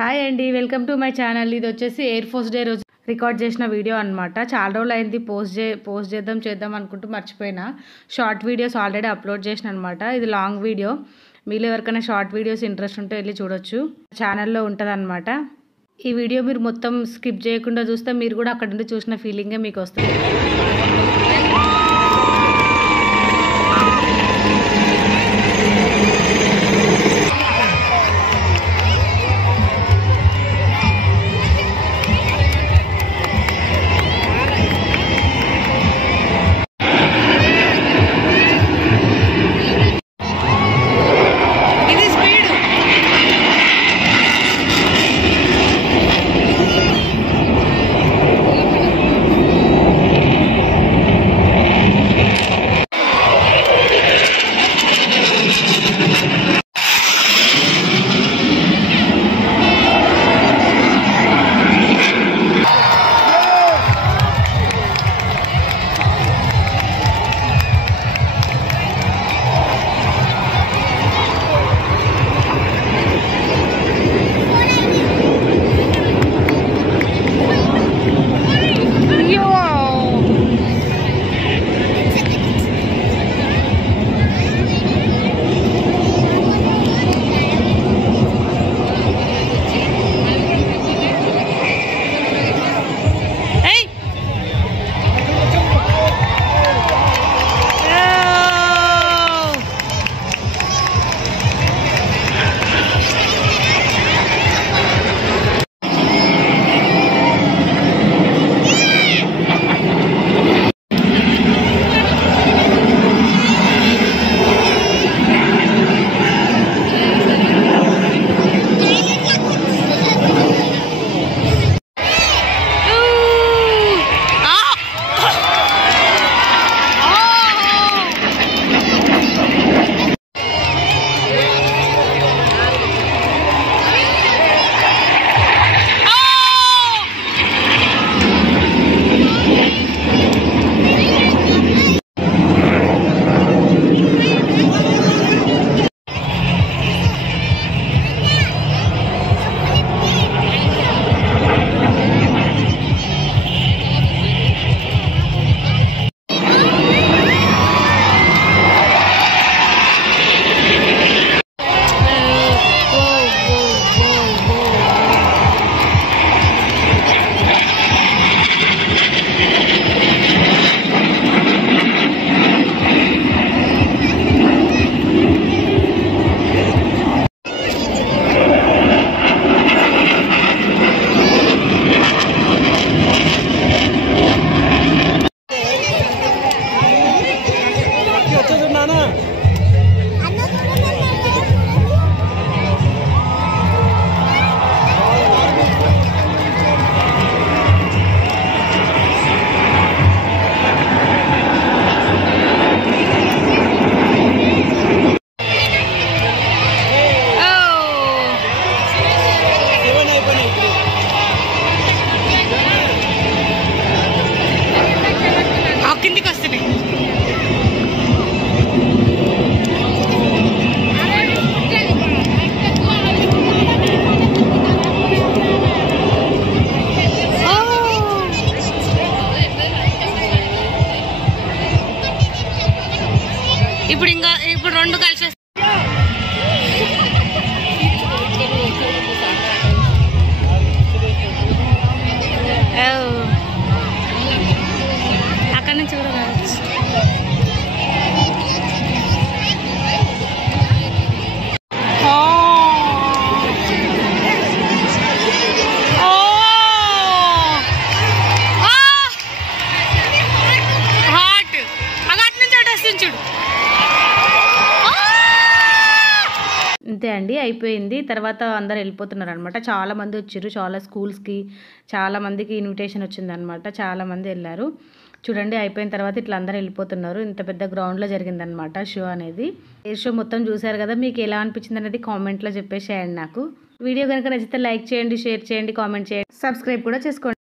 Hi అండి, welcome to my channel. ఇది వచ్చేసి ఎయిర్ ఫోర్స్ డే రోజు రికార్డ్ చేసిన వీడియో అనమాట. చాలా రోజులు అయింది పోస్ట్ చేద్దాం అనుకుంటూ మర్చిపోయినా. షార్ట్ వీడియోస్ ఆల్రెడీ అప్లోడ్ చేసిన అనమాట. ఇది లాంగ్ వీడియో. మీలో ఎవరికైనా షార్ట్ వీడియోస్ ఇంట్రెస్ట్ ఉంటే వెళ్ళి చూడొచ్చు, ఛానల్లో ఉంటుంది అనమాట. ఈ వీడియో మీరు మొత్తం స్కిప్ చేయకుండా చూస్తే మీరు కూడా అక్కడ నుండి చూసిన ఫీలింగే మీకు వస్తుంది. ఇప్పుడు రెండు కలిసి అక్కడి నుంచి కూడా రావచ్చు. హాట్ అటు నుంచి అటు వస్తుంది చూడు. అంతే అండి, అయిపోయింది. తర్వాత అందరు వెళ్ళిపోతున్నారు అనమాట. చాలామంది వచ్చారు, చాలా స్కూల్స్కి చాలామందికి ఇన్విటేషన్ వచ్చిందనమాట. చాలామంది వెళ్ళారు. చూడండి, అయిపోయిన తర్వాత ఇట్లా అందరూ వెళ్ళిపోతున్నారు. ఇంత పెద్ద గ్రౌండ్లో జరిగిందనమాట షో అనేది. ఎయిర్ షో మొత్తం చూసారు కదా, మీకు ఎలా అనిపించింది అనేది కామెంట్లో చెప్పేసేయండి నాకు. వీడియో కనుక నచ్చితే లైక్ చేయండి, షేర్ చేయండి, కామెంట్ చేయండి, సబ్స్క్రైబ్ కూడా చేసుకోండి.